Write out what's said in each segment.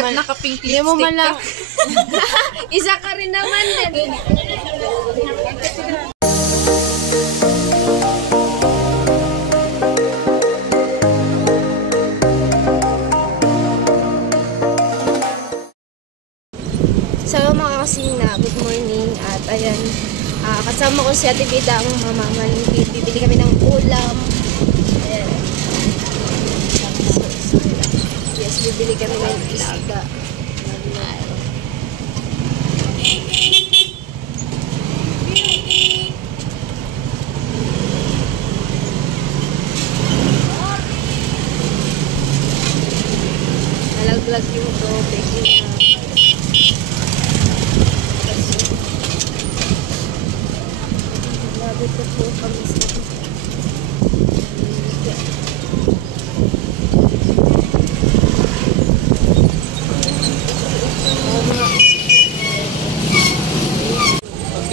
Naka-pink Hindi mo mala. Isa ka rin naman din. So mga kasina, good morning. At ayan, kasama ko si Ate Bida ang mamamalingki. Bibili kami ng ulam. Ayan. Yes, bibili kami ng ilaga. Nalaglag yung tubig niya. Dito po kami sa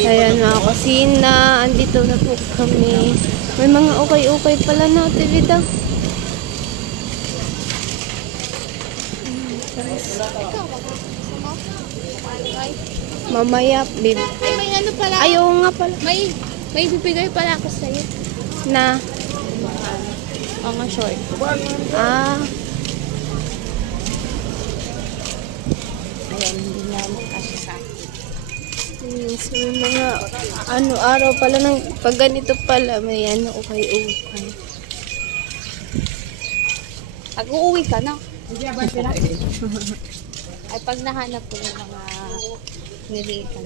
ayan mga kusina, andito na po kami. May mga ukay-ukay pala na Bida. Mamaya, babe. Ay, may ano pala. Ayaw nga pala. May bibigay pala ako sa'yo. Na? Mga short. Ah. Ayan, hindi na kasi sa akin. Yes, may mga araw pala ng pag ganito pala may ukay-ukay. Pag-uuwi ka na. Ay, pag nahanap ko ng mga niliitan.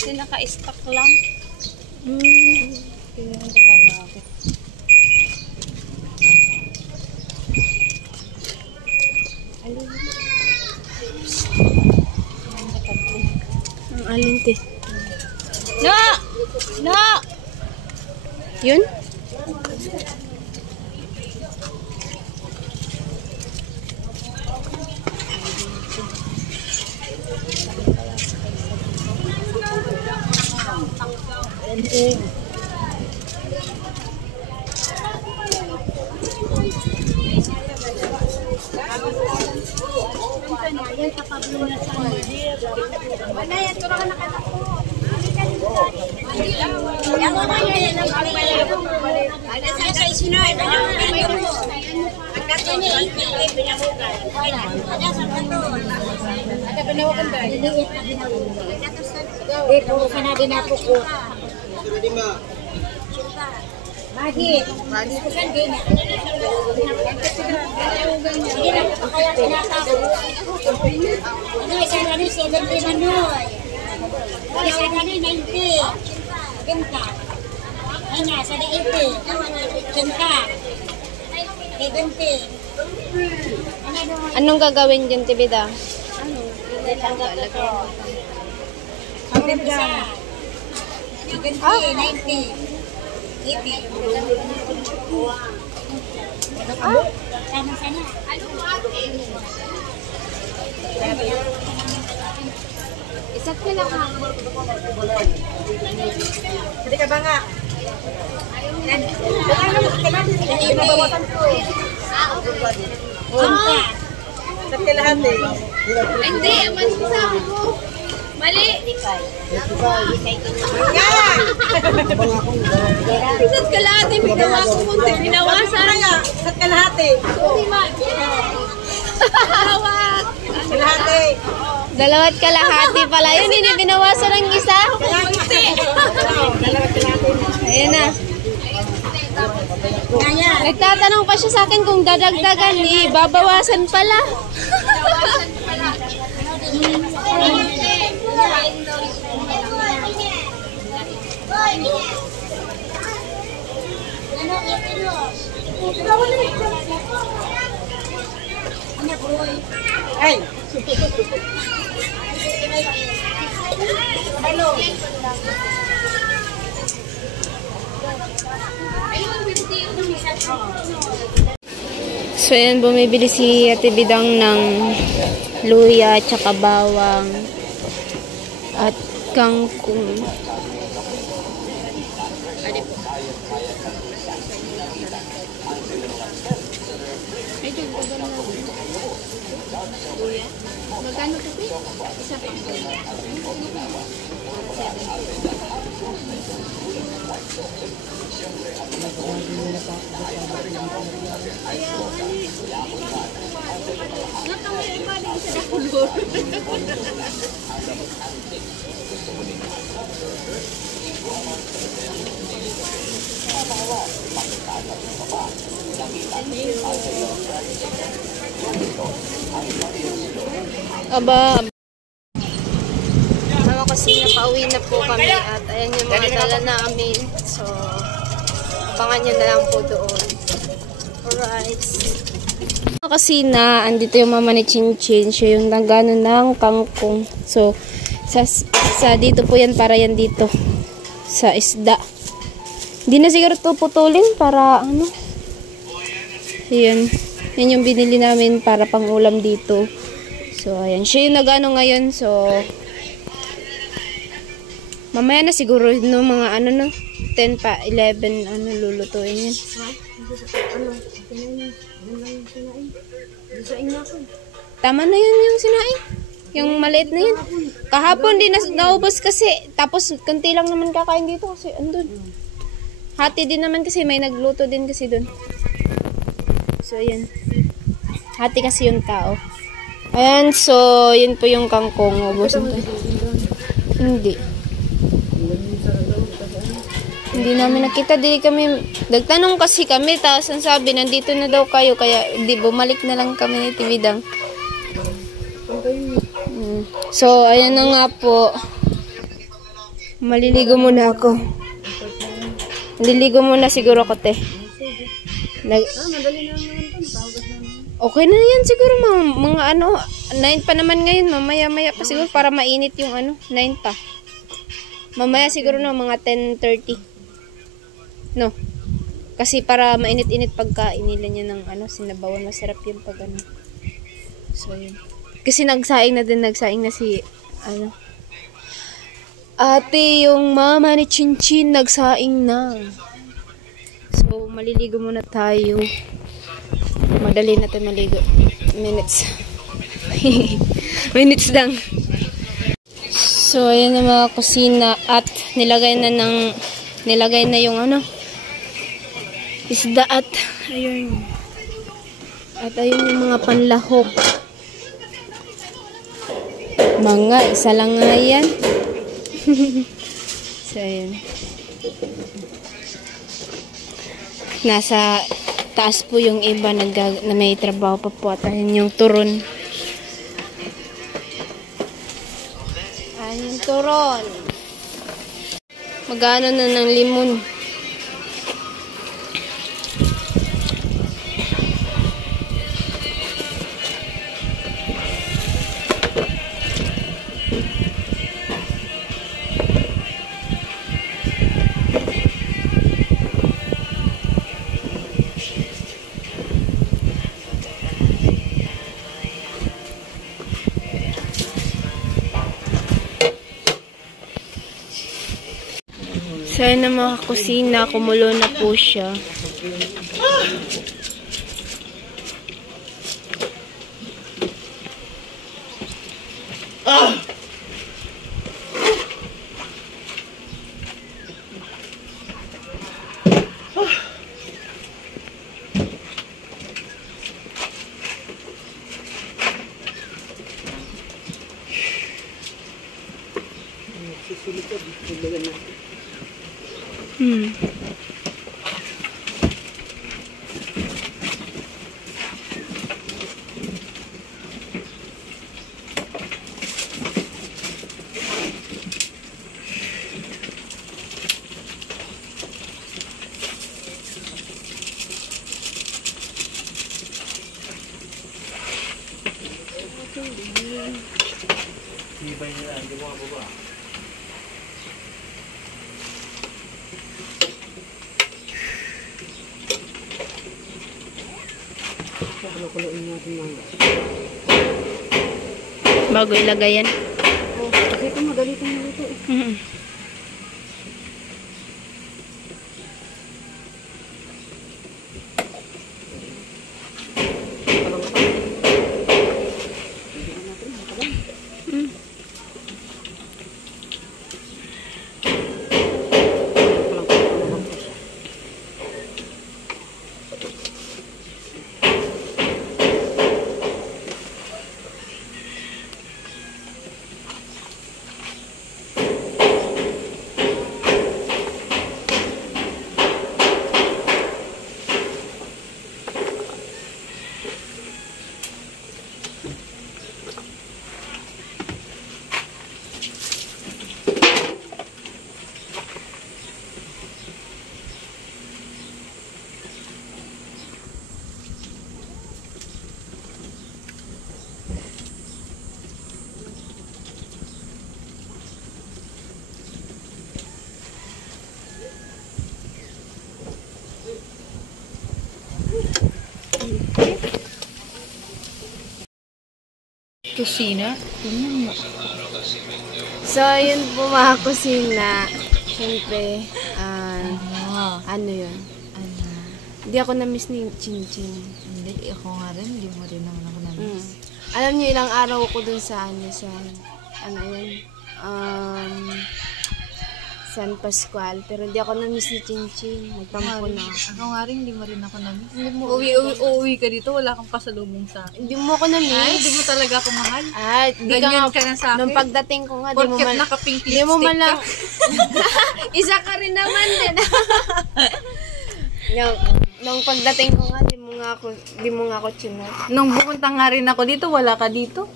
Kasi naka-stock lang. Tingnan ko pa bakit. Ang alinte. No! No! Yun? Bakit? Bukan din. Sige na, kaya tinatago. Ano, isang ano, 70 manoy. Isang ano, 90. Ganta. Ano, sa 80. Ganta. 70. Anong gagawin dyan, Bida? Ano? Ang ganda. 70, 90. 80. Sama-sama. Isa't ka lang ha. Pwede ka ba nga? Babawasan ko. Sa't ka lahat eh. Hindi, aman sa ko. Mali. Isa't ka lahat eh. Binawa ko munti. Binawasan. Sa't ka lahat eh. Hawak. Kalahati. Dalawat kalahati pala yun. Hindi binawasan ng isa. Ayan na. Nagtatanong pa siya sa akin kung dadagdagan. Babawasan pala. Ay! Hello! So yan, bumibili si Ate Bidang ng luya, tsaka bawang, at kangkong. Medyo Kuya, magkano po ba? Isa pa. Aba, mga kasi napauwi na po kami at ayan yung mga dala namin. So, abangan nyo na lang po doon. Alright. Kasi andito yung mama ni Chinchin. Siya yung nagano ng kangkong. So, sa dito po yan, para yan dito. Sa isda. Hindi na siguro ito putulin para ano. Ayan. Yan yung binili namin para pang ulam dito. So, ayan. Siya yung nagano ngayon. So, mamaya na siguro no, mga ano no, 10 pa, 11, ano, lulutuin yan. Tama na yun yung sinaing. Yung maliit na yun. Kahapon din naubos kasi. Tapos, kunti lang naman kakain dito kasi andun. Hati din naman kasi. May nagluto din kasi dun. So, ayan. Hati kasi yung tao. Ayan, so, yun po yung kangkong. Ubusin po. Hindi. Hindi namin nakita. Di kami, nagtanong kasi kami. Tapos, ang sabi, nandito na daw kayo. Kaya, di, bumalik na lang kami ni Tibidang. So, ayan na nga po. Maliligo muna ako. Maliligo muna siguro ko, te. Okay na yan siguro, mga ano, 9 pa naman ngayon, mamaya-maya pa siguro para mainit yung ano, 9 pa. Mamaya siguro no, mga 10:30. No. Kasi para mainit-init pagkain nila niya ng ano, sinabawan, masarap yung pag ano. So, yun. Kasi nagsaing na si, ano, ate, yung mama ni Chinchin, nagsaing na. So, maliligo muna tayo. Madali na tayo maligo. Minutes. Minutes lang. So, ayan na mga kusina. At nilagay na yung ano, isda at ayun. At ayun yung mga panlahok. Mga isa lang nga yan. So, ayun. Nasa taas po yung iba na may trabaho pa po at ayun yung turon. Ayun yung turon. Magano na ng limon. So, ayun na mga kusina, kumulo na po siya. Bago ilagay yan. Kasi ito madali itong maluto eh. Tusina? So, yun po mga kusina. Siyempre, ano yun? Hindi ako na-miss ni Chin-Chin. Hindi, ako nga rin. Hindi mo rin naman ako na-miss. Alam niyo, ilang araw ko dun sa yun? San Pascual. Pero hindi ako na-miss ni Chin-Chin. Nagtampo na ako. Ako nga rin, hindi mo rin ako na-miss. Uuwi ka dito, wala kang pasalubong sa akin. Hindi mo ako na-miss. Ay, hindi mo talaga ako mahal. Ay, hindi Ganyan ka na sa akin. Nung pagdating ko nga, di mo Porket man, naka-pink di mo man lipstick lang, ka. isa ka rin naman din. Nung pagdating ko nga, di mo nga ako chinat. Nung pumunta nga rin ako dito, wala ka dito.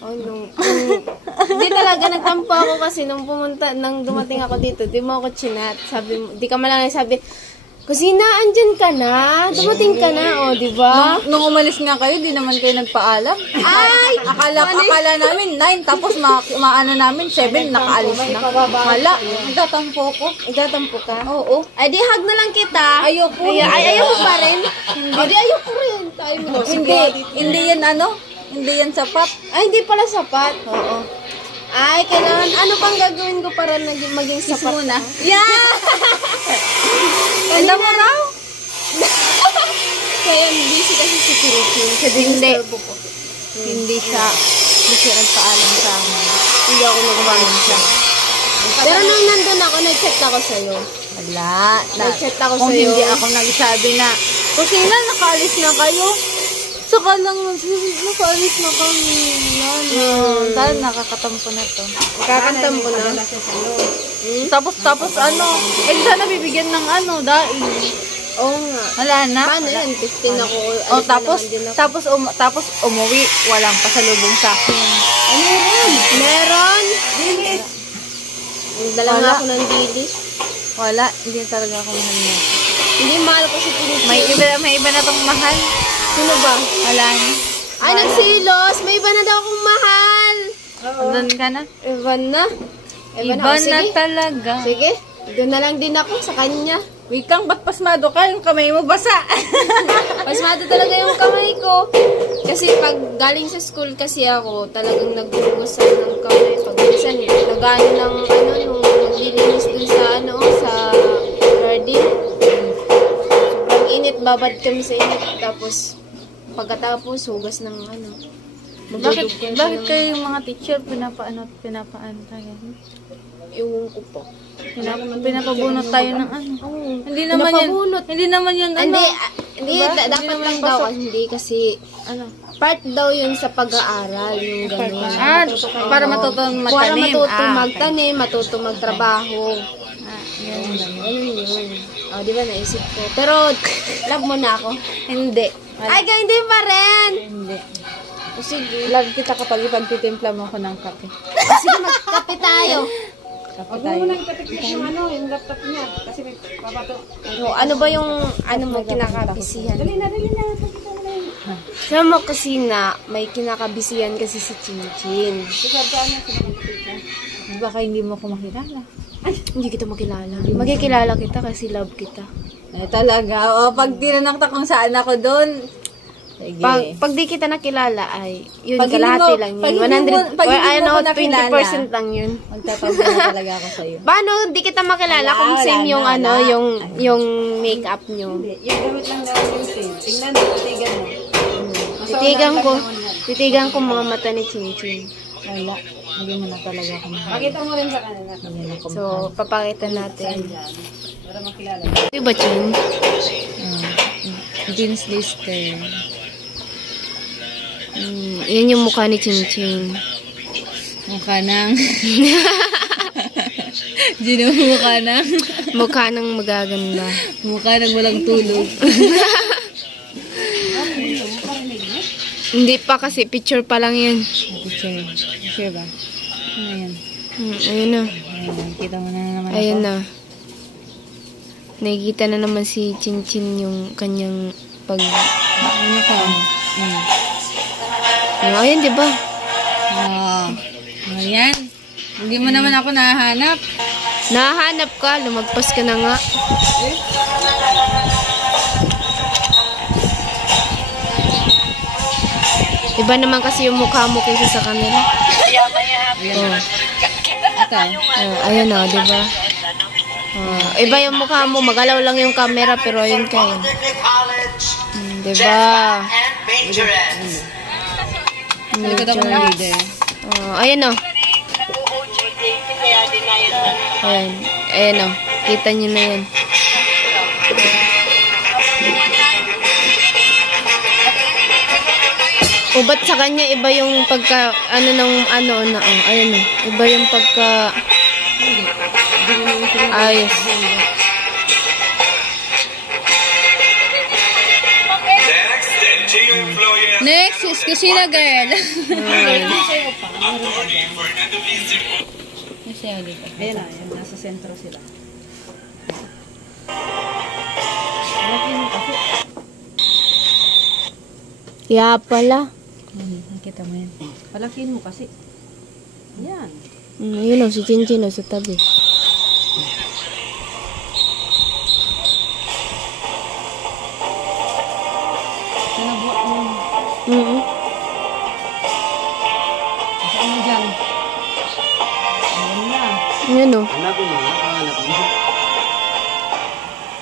Oh, hindi talaga nagtampo ako kasi nung dumating ako dito, di mo ako chinat. Sabi mo, di ka malang sabi, Kusina, andyan ka na. Dumating ka na, oh, di ba? Nung umalis nga kayo, di naman kayo nagpaalam. Ay! Akala namin 9, tapos maano namin 7, nakaalis na. Wala, nagtatampo ko. Nagtatampo ka? Oo. Ay, di hug na lang kita. Ayoko. Ayoko pa rin. Hindi, ayoko rin. Tayo mo. Hindi yan hindi yan sapat. Ay, hindi pala sapat. Oo. Ay, kailangan, ano pang gagawin ko para maging sapat muna? Yeah! Ganda mo raw? Kaya busy kasi si Philippine. Kasi Hindi. ko. Hindi siya nagpaalam sa amin. Hindi ako nagpaalam siya. Pero nung nandun ako, nag-chat ako sa'yo. Wala. Nag-chat ako Kung sa'yo. hindi ako nagsabi na, Kusina, nakaalis na kayo. Saka lang, nakaalis na kami. Dahil nakakatampo na to. Nakakatampo na. Tapos sana bibigyan ng dahil. Oo nga. Wala na. Paano yan? 15 ako. Oh, tapos umuwi, walang pasalubong sa akin. Meron? Dilis. Dala nga ako ng dilis. Wala, hindi talaga ako mahal niya. Hindi mahal ko si Philippine. May iba na tong mahal. Sino ba? Wala na. Ay, nagsilos. May iba na daw akong mahal. Doon ka na? Iba na. Iba ako. na Sige. talaga. Sige. Doon na lang din ako sa kanya. Wait lang, ba't pasmado ka? Yung kamay mo basa. Pasmado talaga yung kamay ko. Kasi pag galing sa school kasi ako, talagang nagbubugas ako ng kamay. Pag minsan, nagano ng nung naglilinis dun sa sa garden. Sobrang init, babad kami sa init. Tapos, pagkatapos, hugas ng Bakit kayo yung mga teacher pinapaan tayo? Iwan ko po. Pinapabunot tayo ng Hindi naman yun Hindi, diba? dapat Hindi lang naman daw. pasok. Hindi kasi, part daw yun sa pag-aaral, yung gano'n. Para matutong magtanim. Para matutong magtanim, matutong magtrabaho. Ganun. Ganun yun. O, di ba naisip ko. Pero, love mo na ako. Hindi. Ay, hindi pa rin. Hindi. O, sige. Love kita kapag ipagtitimpla mo ako ng kape. O, sige, magkape tayo. Kape tayo. yung laptop niya. Kasi may papato. O, ano ba yung, mo, kinakabisihan? Dali na. Sa mo kusina, may kinakabisihan kasi si Chin-Chin. Baka hindi mo ako makilala. Ay, hindi kita makilala. Magkikilala kita kasi love kita. Talaga. O, pag tinanong kung saan ako doon, sige. Pag di kita nakilala, ay, yun, Pag hindi kalahati mo- lang yun. pag hindi mo- 100, pag hindi mo ako 20% lang yun. magtatampo na talaga ako sa'yo. Paano, di kita makilala kung Wala, same yung, wala. yung makeup nyo. Yung gamit lang daw yung same. Tingnan mo, titigan mo. Titigan ko mga mata ni Chin-Chin. Wala. Hindi mo na talaga ako mahal. Pakita mo rin sa kanila. Hindi na ako So, papakita natin. Para makilala. Diba, Chin? Jeans lister. Yan yung mukha ni Chin-Chin. Mukha nang... Gino, mukha nang... Mukha ng magaganda. Mukha nang walang tulog. Hindi pa kasi, picture pa lang yan. Picture. Picture ba? Ano yan? Ayun na. Ayan, kita mo na naman Ayun ako. na. Nakikita na naman si Chin-Chin yung kanyang pag... Ano ka? Ayun, di ba? Ayan. Hindi mo naman ako nahanap. Nahanap ka, lumagpas ka na nga. Iba naman kasi yung mukha mo kaysa sa kanila. Oh. Ayun o, diba? Iba yung mukha mo, magalaw lang yung camera, pero ayun kayo. Diba? Likod ako ng leader. Ayan o. Ayan o. Kita nyo na yan. Ba't sa kanya iba yung pagka ayun o. Iba yung pagka ayos. Next is Kusina Girl. Ayan na, nasa sentro sila. Kaya pala. Nakita mo yan. Palakihin mo kasi. Yan. Yun o, si Chinchin o, sa tabi. Sinabuat mo. Saan mo dyan? Ayan na. Yun o.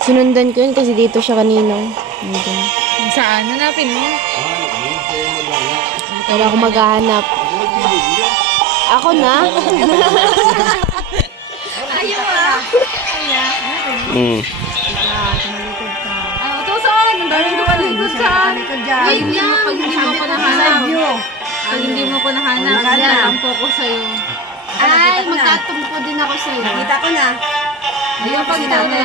Sinundan ko yun kasi dito siya kanina. Saan? Hanapin mo? Kaya ako maghahanap. Ako na? Ayaw ah. Ano, utusan! Ang dami ko palikod saan? Wait lang! Pag hindi mo ko nahanap. Pag hindi mo ko nahanap, natampo ko sa'yo. Ay, magtatumpo din ako sa'yo. Nakita ko na. Ayaw pag ito na.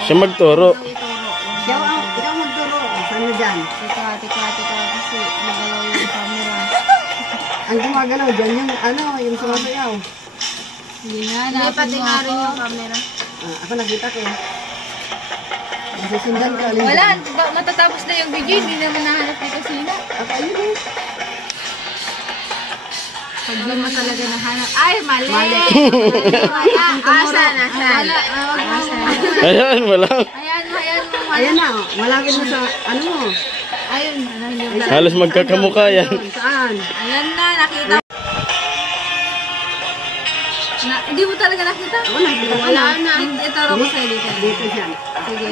Siya magturo. Ikaw magturo. Saan mo dyan? Teka, kasi magalaw yung camera. Ang gumagalaw dyan yung yung sumasayaw. Hindi na, Hindi, hanapin pati mo nga ako. rin yung camera. Ako nakita ko. Susundan ka ulit. Wala, matatapos na yung video, hindi naman nahanap ni Kusina. Ako ayun eh. Pag di mo talaga nahanap. Ay, mali! Asan? Ayan, wala. Ayan mo. Ayan na. Malapit mo sa mo. Ayun, Halos magkakamukha yan. Saan? ayan na, nakita mo. Hindi mo talaga nakita? Ako nakita ko Wala na. na. Ituro ko sa'yo dito. Dito siya.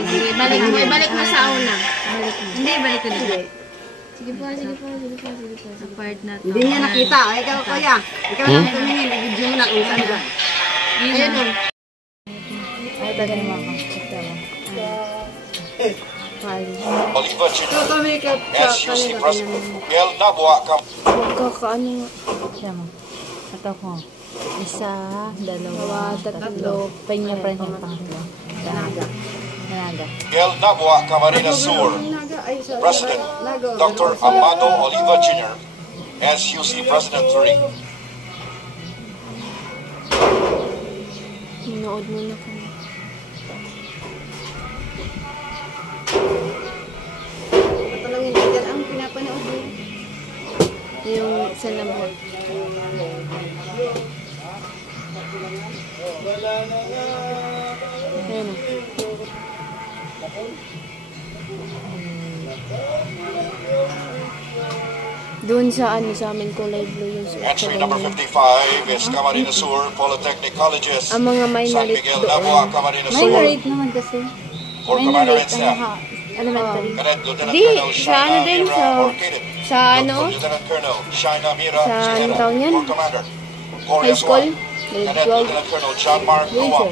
Sige, ibalik mo sa una. Hindi, balik ko dito. Sige po. Sa part na to. Hindi niya nakita. Ikaw kuya. Ikaw lang tumingin. I-video mo na kung saan ka. Ayun o. Ay, tagay mo ako. Ito mo. Oliver Jr. SUC President Miguel Nabua Magkakaano nga. Siya mo. Ito ko. Isa, Dalawa, tatlo. Panya pa rin yung pangatlo. Nanaga. Miguel Nabua Camarines Sur, President Dr. Amado Oliva Jr. SUC President 3. Hinood mo na kami. Ito lang yung leader ang pinapanood mo. Yung sa labot. Ayun o. Doon sa amin kulay blue yung suot. Entry number 55 is Camarines Sur Polytechnic Colleges. Ang mga San minority Miguel doon. Nabua Camarines Sur. Minorate naman kasi. For Camarines staff. Elementary. Cadet Lieutenant Di, Colonel sa Shaina ano din, Mira sa- Orchidit. Sa ano? Lieutenant Colonel Shaina Mira Sa Sierra. anong taon yan? Corps Commander. Corps High school? S1. Grade Cadet 12. Lieutenant Colonel John Mark Luwang.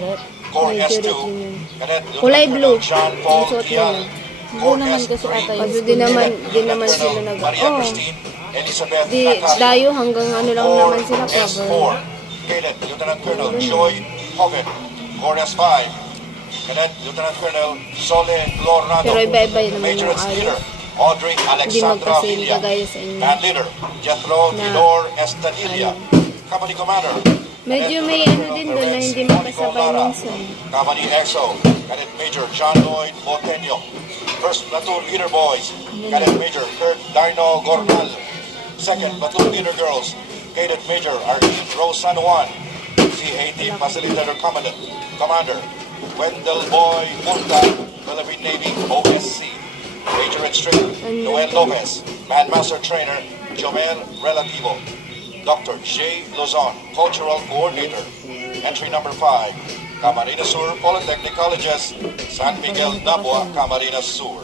Corps Major S2. yun yun. Cadet Kulay Lieutenant blue. Colonel John Paul Yung suot Tial. nila. Corps naman kasi S3. ata Kasi di naman sila nag... Maria Oh, Christine Elizabeth di Nacasio. dayo hanggang ano lang Corps naman sila. S4. Cover. Cadet Lieutenant Colonel Joy Hogan. Corps S5. Cadet Lieutenant Colonel Sole Lornado. Pero iba-iba yun naman Major yung at ayos. Leader Audrey Hindi Alexandra magkasing Villa. kagaya sa inyo. Band Leader Jethro Na- Tidor Estadilla. Company Commander Medyo may ano din doon na hindi magkasabay minsan. Company EXO Cadet Major John Lloyd Boteño. First Platoon Leader Boys Cadet Major Kurt Dino Gornal. Second Platoon Leader Girls Cadet Major Arlene Rose San Juan. C-80 Facilitator Commander Wendell Boy Punta Philippine Navy OSC. Major Instructor Noel Lopez. Man Master Trainer Jomel Relativo. Dr. J. Lozon, Cultural Coordinator. Entry number 5, Camarines Sur Polytechnic Colleges, San Miguel Nabua, Camarines Sur.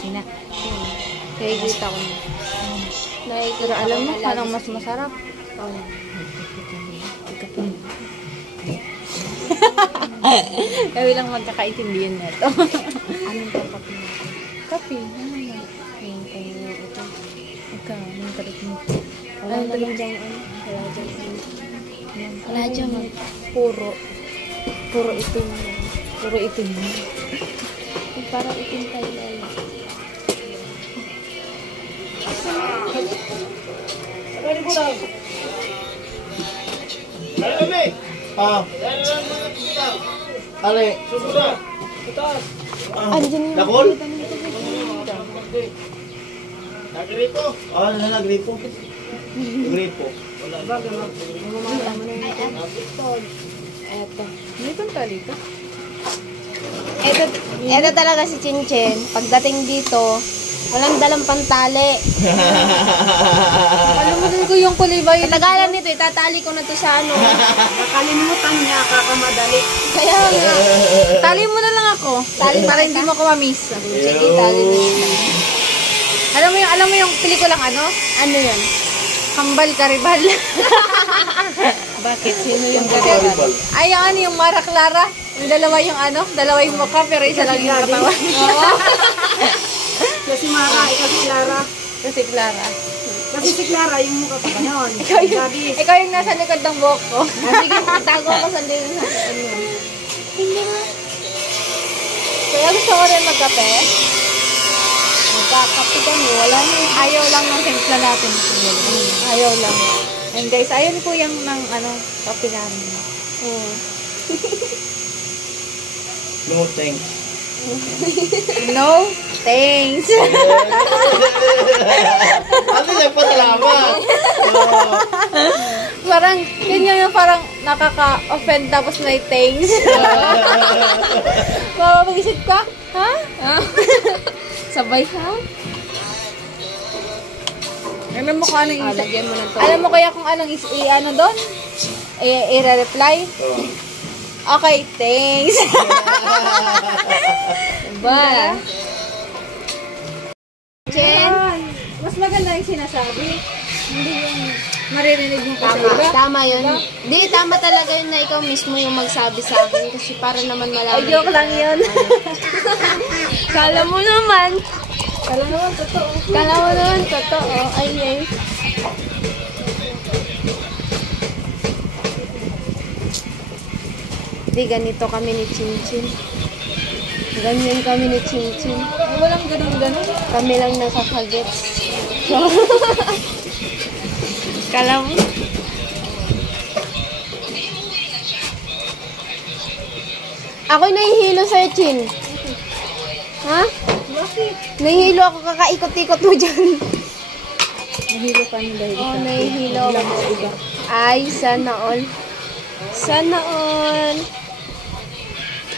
Sina. Nakikita ko na. Pero alam mo, parang mas masarap. Kami lang magkakaintindihan nito. Anong kape? Kape. Yung kayo ito. Yung kalit mo. Wala naman dyan, wala dyan. Puro itim. Puro itim. Parang itim tayo lalo. Ale. Andiyan yung Lakol? nakita nito. Nagripo? Oo, nagripo. Nagripo. Mamamata mo na yung eto. May pantali ka? Eto talaga si Chinchin. Pagdating dito, walang dalang pantali. Kalimutan ko yung kulibay. Katagalan nito, itatali ko na to sa ano. Nakalimutan niya, kakamadali. Kaya nga. Tali mo na lang ako. Para hindi mo ako ma-miss. Sige, tali na yun. Alam mo yung pelikulang ano? Ano yun? Kambal Karibal. Bakit? Sino yung karibal? Ay, yung ano, yung Mara Clara. Yung dalawa yung ano, dalawa yung mukha, pero isa lang yung katawan. Oo. Kasi Mara, ikaw si Clara. Kasi Clara. Kasi si Clara, yung mukha pa ganon. Ikaw yung nasa likod ng buhok ko. Sige, tago ko sa lino sa ano. Kaya gusto ko rin magkape. Magkakapi kami, wala na. Ayaw lang ng timpla natin. Ayaw lang. And guys, ayaw po yung ng ano, kape namin. No, thanks. No, thanks. Ano yung pasalamat? Parang, yun yung parang nakaka-offend tapos may thanks. Mapapag-isip ka? Ha? Sabay ha? Alam mo kung anong Lagyan mo ng to. alam mo kaya kung anong ano doon? I-reply? Okay, thanks. Ba? Chen? Mas maganda yung sinasabi. Hindi yung maririnig mo pa sa Tama, iba. tama yun. Di, tama talaga yun na ikaw mismo yung magsabi sa akin kasi para naman malaman. Ay, joke lang yun. Kala mo naman. Kala naman, totoo. Kala mo naman, totoo. Ay, yes. Di, ganito kami ni Chinchin. Ganyan kami ni Chinchin. Ay, walang ganun-ganun. Kami lang nakakagets. Kala mo? Ako'y nahihilo sa'yo, Chin. Ha? Bakit? Nahihilo ako, kakaikot-ikot mo dyan. Nahilo ka ng dahil Oo, nahihilo ako. Ay, sana all. Sana all.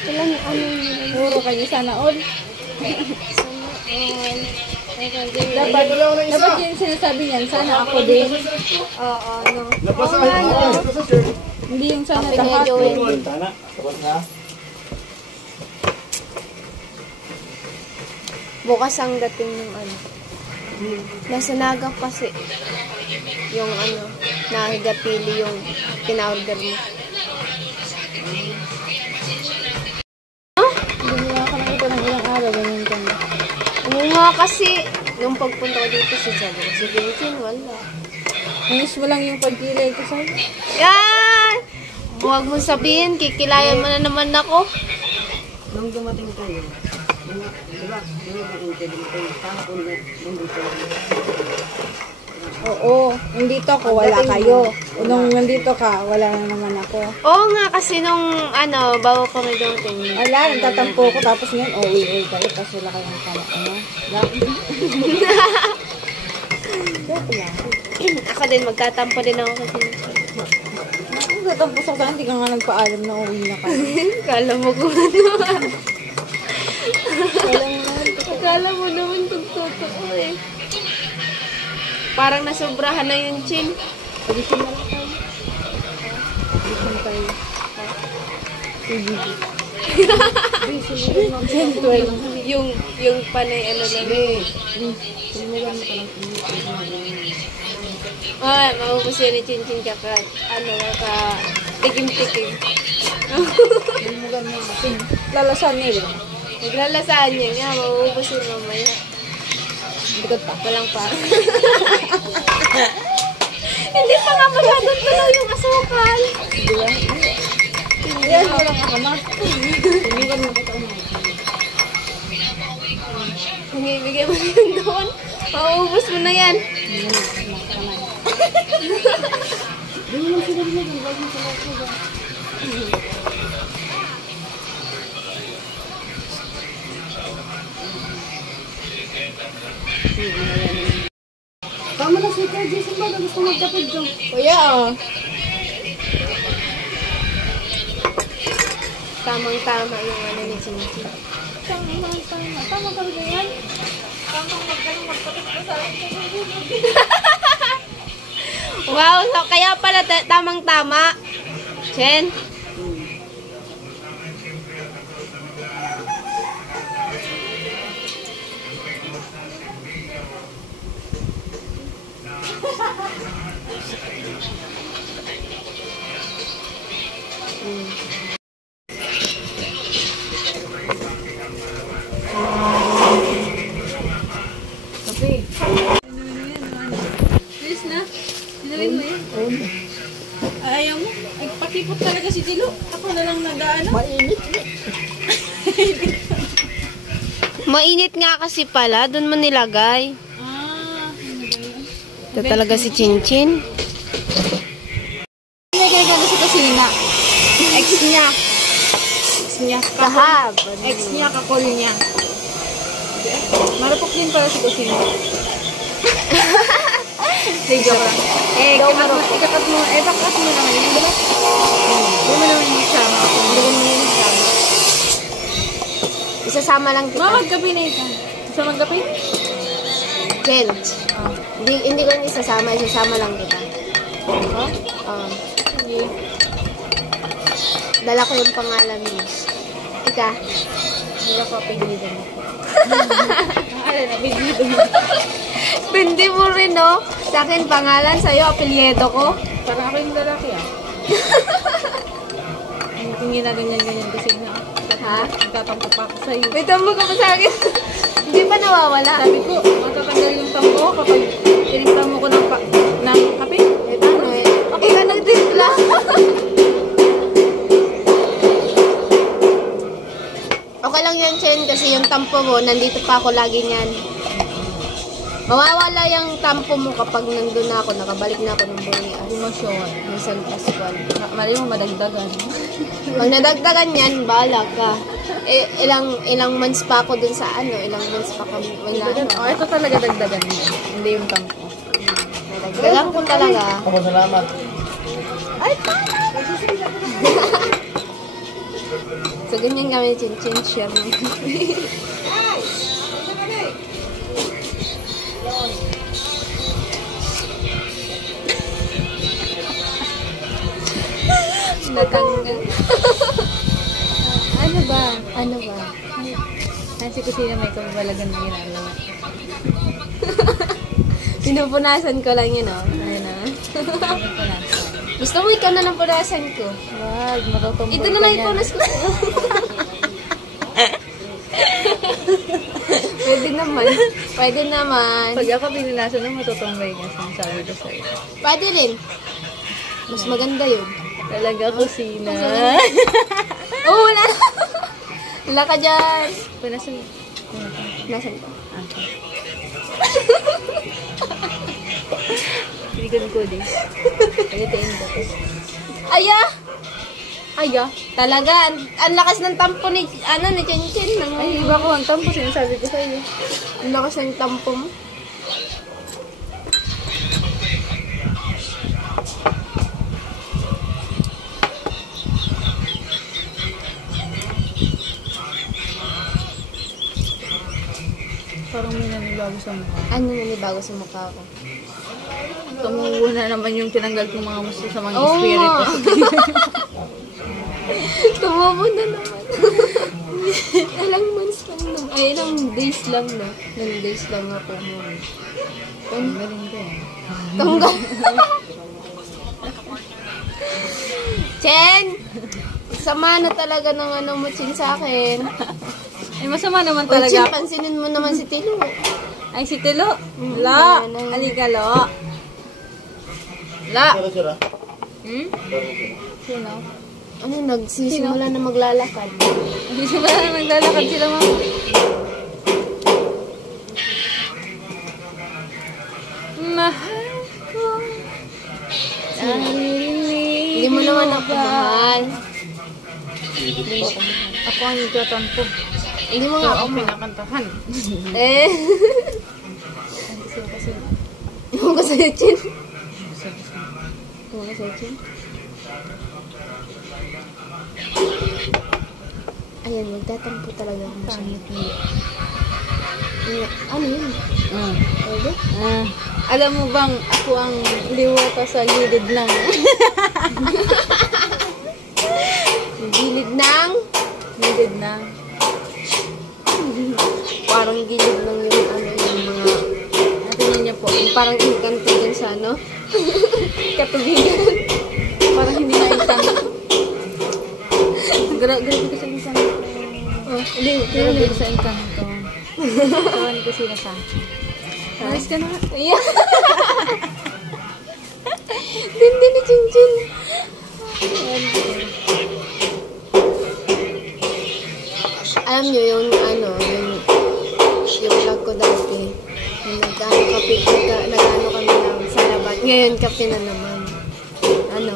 Ilan, ano yun? Puro kayo sana all. Sana all. Dapat yung sinasabi niyan, sana ako din. Oo, no. Napasahan mo. Hindi yung sana Sabi niya, lahat. Joel. Tana, tapos na. Bukas ang dating ng ano. Nasa Naga kasi. Yung ano, nagapili yung pina-order mo. Gumawa ka na ito ng ilang araw, ganyan ka na. Oo nga kasi, nung pagpunta ko dito sa Jabba, si Vincent, wala. Miss mo lang yung pagkilay ko sa'yo. Yan! Huwag mo sabihin, kikilayan mo na naman ako. Nung dumating kayo, diba, dumating kayo, tama ko nung dito. Oo. Nandito ako, wala kayo. Nung nandito ka, wala na naman ako. Oo nga, kasi nung bago kami dumating. Wala, nagtatampo ko. Tapos ngayon, uwi kayo. Tapos wala kayong tama. Joke lang. Ako din, magtatampo din ako kasi. Nagtatampo sa saan, hindi ka nga nagpaalam na uwi na kayo. Kala mo kung ano. Akala mo naman kung totoo eh. Parang nasobrahan na yung chin. Pag-isin na lang tayo. Pag-isin tayo. Yung panay ano lang. Maubos yan ni Chin Chin kaka tikim-tikim. Lalasan nila. Naglalasaan niya nga, maubos yun mamaya. Bukod pa. Walang pa. Hindi pa nga masyadong tunaw yung asukal. Yan, walang akamat. Hindi ka naman ito. Bigay mo yun doon. Maubos mo na yan. Tama na si Kuya Jason ba? Gusto magkapit dyan. Kuya, Tamang-tama yung ano ni Chin Chin. Tama ka rin yan? Wow, so kaya pala tamang-tama. Chen? Please na. Sinawin mo yan. Ayaw mo. Nagpakipot talaga si Dilo. Ako na lang nag-ano. Mainit nga kasi pala, doon mo nilagay. Ito talaga si Chin Chin. nilagay ka na sa kusina. Ex niya. Kahab. Ex niya, kakol niya. Marupok din pala sa kusina. Sige, joke lang. Ikakat mo naman yun. Diba? Hindi mo naman yung sama. Hindi mo naman yung sama. Isasama lang kita. Magkape na ito. Isa magkape? Jen. Hindi ko yung isasama lang kita. Sige. Dala ko yung pangalan mo. Ika. Wala ko apelido mo. Ano na, apelido mo. Hindi mo rin, no? Sa akin, pangalan. Sa'yo, apelyedo ko. Parang ako yung lalaki, ah. Tingin na ganyan kasi na. Ha? Nagtatampo pa ako sa'yo. May tambo ka pa sa akin. Hindi pa nawawala. Sabi ko, matatanggal yung tampo kapag tinigtan mo ko ng kape. Eh, paano eh? Okay ka nagtimpla. Okay lang yan, Chen, kasi yung tampo mo, nandito pa ako lagi niyan. Mawawala yung tampo mo kapag nandun na ako, nakabalik na ako ng Burias. Bumasyon. Ng San Pascual. Mali mo madagdagan. Pag nadagdagan yan, bahala ka. Eh, ilang months pa ako dun sa ilang months pa kami. Oh, ito talaga dagdagan mo. Hindi yung tampo. Nadagdagan ko talaga. Ako, salamat. Ay, so, ganyan kami, chin-chin, share ng kape. Natanggal. Ano ba? Kasi kusina may kabalagan na ginagawa. Pinupunasan ko lang yun, oh. Ayun, oh. Gusto mo ikaw na ng punasan ko? Wag, matutumboy Ito na lang ipunas ko. Pwede naman. Pag ako pininasan ng matutumbay ka, sabi ko sa'yo. Pwede rin. Mas maganda yun. Talaga kusina. Oh, wala. Wala ka dyan. Pinasan. Nasaan ka? Kilikod eh. Pagdating ko. Aya! Aya, talaga. Ang lakas ng tampo ni, ni Chinchin. Ay, iba ko ang tampo. Sinasabi ko sa'yo. Ang lakas ng tampo mo. Parang may nanibago sa mukha. Ano nanibago sa mukha ko? Tumubo na naman yung tinanggal kong mga musto sa mga Oo espiritu. nga. Tumubo na naman. Ilang months lang naman. Ay, ilang days lang na. Ilang days lang ako. Galing ko eh. Tunggal. Chen! Sama na talaga ng mo, Chen, sa akin. Ay, masama naman O, Chen, talaga. pansinin mo naman si Tilo. Ay, si Tilo. Lo. Ayan, ayan. Halika, Lo. Lo. Pero sira. Hmm? Sino? Ano, nagsisimula na maglalakad. Hindi sila na naglalakad sila, ma'am. Mahal ko. Hindi mo naman ako mahal. Ako ang nagtatampo. Hindi mo nga ako mahal. Pinakantahan. Eh. Yung ko sa'yo, Chen. Yung ko sa'yo, Chen. Ayan, magtatampo talaga ako siya. Ano yun? Pwede? Alam mo bang ako ang liwata sa gilid ng... Gilid ng... Gilid ng... Parang gilid ng yung yung mga... Natin niya po. Yung parang inkanto dun sa katubigan. Parang hindi na isang... Grabe ko sa isang... Hindi, Grabe ko sa encanto. Tawan ko sila sa... Alis ka na nga. Yeah. Dindi ni Chinchin. Alam nyo yung yung vlog ko dati. Yung nagano kami ng salabat. Ngayon kape na naman. Ano?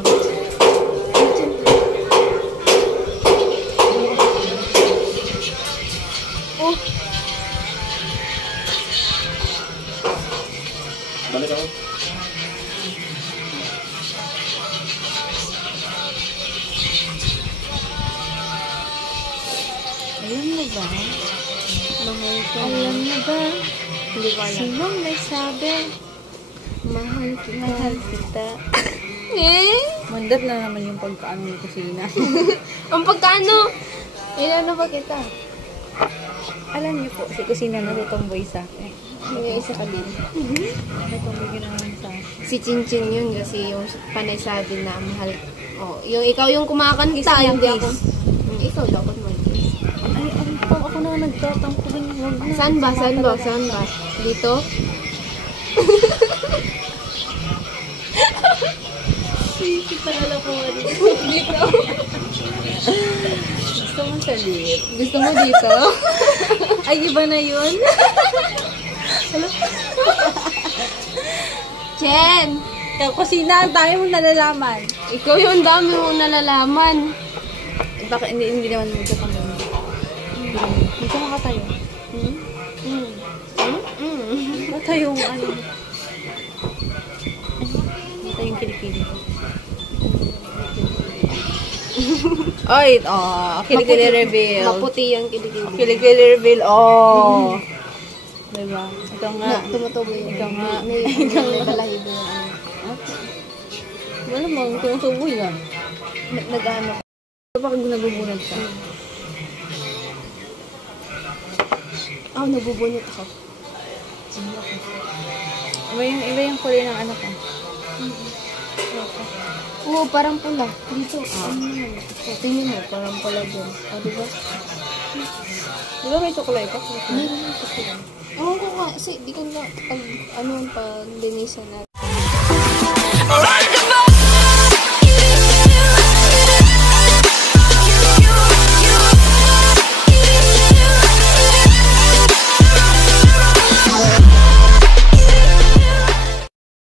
Oh. Balik ako. Alam mo ba? Mahal ka. Alam mo ba? Hindi ko alam. Sinong nagsabi? Mahal kita. Mahal kita. Eh? Mandat na naman yung pagkaano ng kusina. Ang pagkano? Ilan na ba kita? Alam niyo po, si kusina natutumboy sa akin. May isa ka din. Natutumboy ka naman sa akin. Si Chinchin yun kasi yung panay sabi na mahal. Oh, yung ikaw yung kumakanta, Kiss na hindi kiss. ako. Ikaw dapat mag-kiss. Ay, ako na nagtatampo din. Huwag na. Saan ba? Saan ba? Saan ba? Dito? Parala ko Dito? Gusto mo sa lip. Gusto mo dito? Ay, iba na yun. Chen! Kusina, ang dami mong nalalaman. Ikaw yung dami mong nalalaman. Baka hindi naman magtatampo. Hindi ka makatayo. Matayong ano. Matayong kilikili. Oy, kilikili reveal. Maputi yung kilikili. Kilikili reveal, Diba? Ito nga. Na, tumutubo yun. Ikaw nga. May balahibo yung ano. Wala mo, tumutubo yan. Nag-ano. Bakit nagbubunod ka? Nabubunot ako. Iba yung kulay ng anak ko. Oo, parang pula. Dito. Tingin mo, parang pula dyan. Diba? Di ba may chocolate ka? Meron yung chocolate. Oo, ko nga. Kasi di ko na pag linisan natin.